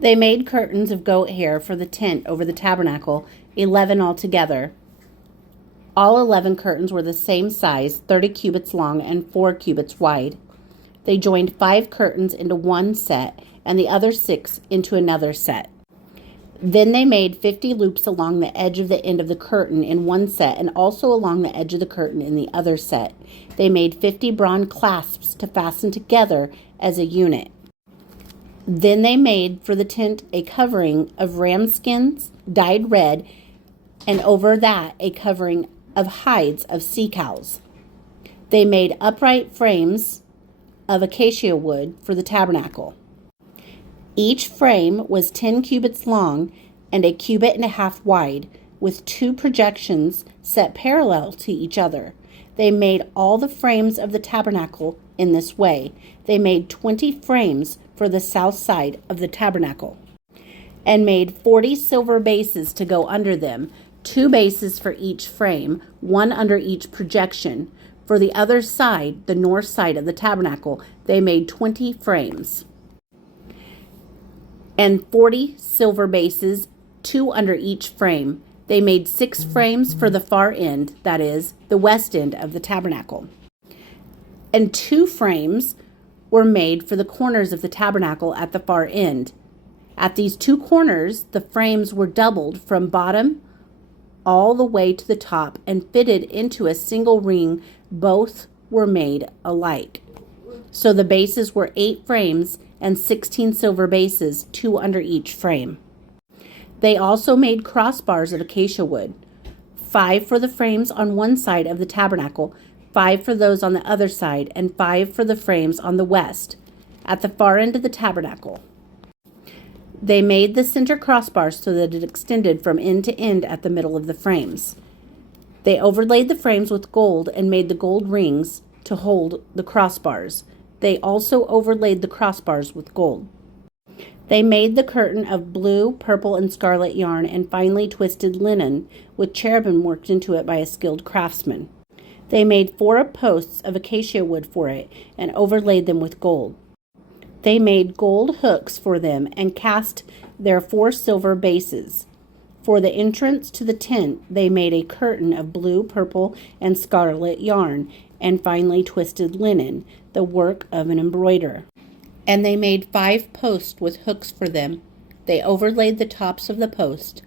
They made curtains of goat hair for the tent over the tabernacle, 11 altogether. All 11 curtains were the same size, 30 cubits long and 4 cubits wide. They joined 5 curtains into one set and the other 6 into another set. Then they made 50 loops along the edge of the end of the curtain in one set and also along the edge of the curtain in the other set. They made 50 bronze clasps to fasten together as a unit. Then they made for the tent a covering of ram skins dyed red, and over that a covering of hides of sea cows. They made upright frames of acacia wood for the tabernacle. Each frame was 10 cubits long and a cubit and a half wide, with 2 projections set parallel to each other. They made all the frames of the tabernacle in this way. They made 20 frames for the south side of the tabernacle, and made 40 silver bases to go under them, 2 bases for each frame, 1 under each projection. For the other side, the north side of the tabernacle, they made 20 frames and 40 silver bases, 2 under each frame. They made 6 frames for the far end, that is, the west end of the tabernacle. And 2 frames were made for the corners of the tabernacle at the far end. At these 2 corners, the frames were doubled from bottom all the way to the top and fitted into a single ring. Both were made alike. So the bases were 8 frames and 16 silver bases, 2 under each frame. They also made crossbars of acacia wood, 5 for the frames on one side of the tabernacle, 5 for those on the other side, and 5 for the frames on the west, at the far end of the tabernacle. They made the center crossbar so that it extended from end to end at the middle of the frames. They overlaid the frames with gold and made the gold rings to hold the crossbars. They also overlaid the crossbars with gold. They made the curtain of blue, purple, and scarlet yarn and finely twisted linen, with cherubim worked into it by a skilled craftsman. They made 4 posts of acacia wood for it and overlaid them with gold. They made gold hooks for them and cast their 4 silver bases. For the entrance to the tent, they made a curtain of blue, purple, and scarlet yarn and finely twisted linen, the work of an embroiderer. And they made 5 posts with hooks for them. They overlaid the tops of the post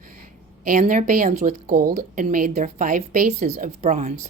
and their bands with gold and made their 5 bases of bronze.